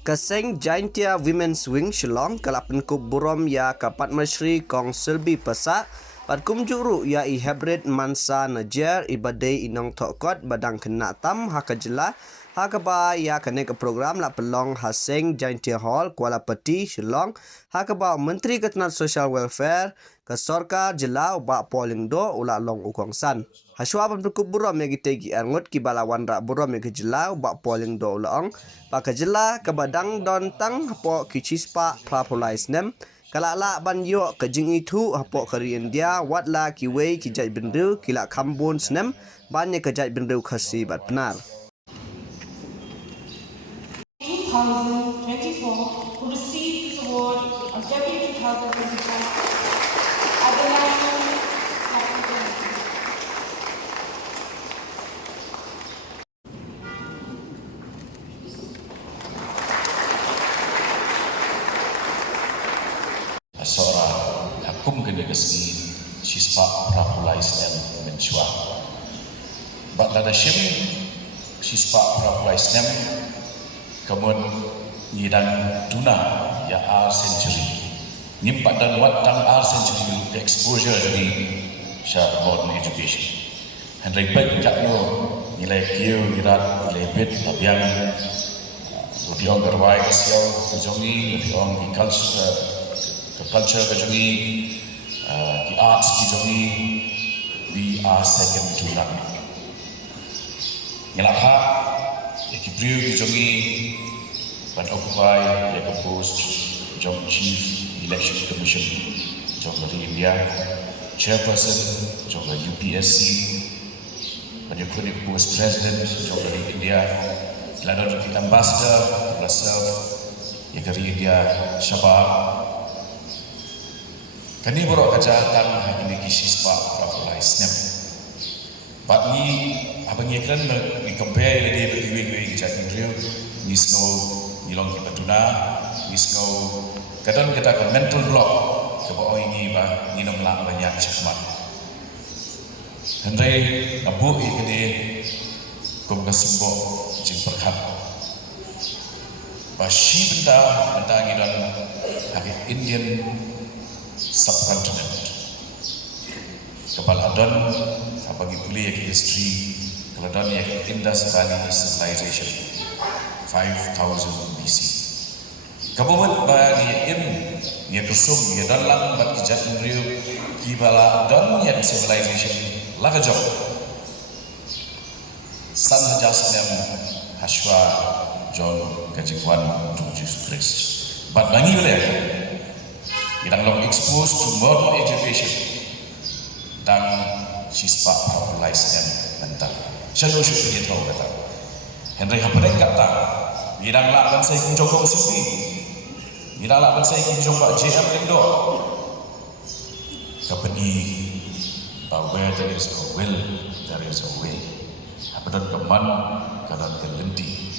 Kaseng Jaintia Women's Wing Shillong kalapan kub burom ya kapat masri kong serbi pasak pat kum juru ya I hybrid mansa najer ibadai inong tokot badang kena tam hakajela hakaba ya kene ke program la pelong Haseng Jaintia Hall Kuala Peti Shillong hakaba Menteri Ketenangan Social Welfare ke Sorkar Jela ba polling do ula long ukong san haswa pan kub burom ya gitegi angot ki balawan ra burom ya kejela ba polling do ulaong pakajela ke badang don tang hapo kichispa prapolais nem kalala ban yo ke jing itu hapo kari India watla kiwei kijai bendu kila kambon snem banyak kejai bendu khasi bat benar 2024 who received this award of February 2024 Adeline seorang hukum kena kesini sispa prapulais dan mencuah. Bakla dasyim sispa prapulais nem kemun ngidang tuna ya R century. Nyimpak dan wat tang R century ke exposure dari syar modern education. Henry Beck kat no nilai kieu ngirat nilai bed tabiang diong gerwai kesiau kujongi diong di culture kejongi the arts kejongi we are second to none. Nyelakha ekibriu kejongi ban occupy ya composed jong chief election commission jong dari India chairperson jong dari UPSC ban yakuni post president jong dari India lalu di ambassador myself ya dari India Shabab kani borok kajatan hakini kisispa prapulai snem but ni abang iklan ni compare lady between we jatin real ni snow nilong kita tuna ni snow kadang kita ke mental block ke bawah ini ba ni nomla banyak cakap Henry abu ikini kum kesembo jing perkhat ba shi benda ngidan hakik Indian subcontinent. Kepala adon bagi pulih yang history keladon yang Indus Valley Civilization 5000 BC. Kabuat bagi yang kusum yang dalam bagi jatuh riu kibala adon yang civilization lagajok san hajasnem Hashwa John Gajikwan Jesus Christ. But bangi boleh yang long exposed to modern education dan sispa prapulais dan mental. Shalom syukur dia tahu kata. Henry Hapadeng kata, yang lakukan saya kunjung sendiri, yang lakukan saya kunjung Pak JM Indo. Kapeni, where there is a will, there is a way. Hapadeng keman, kadang kelenti.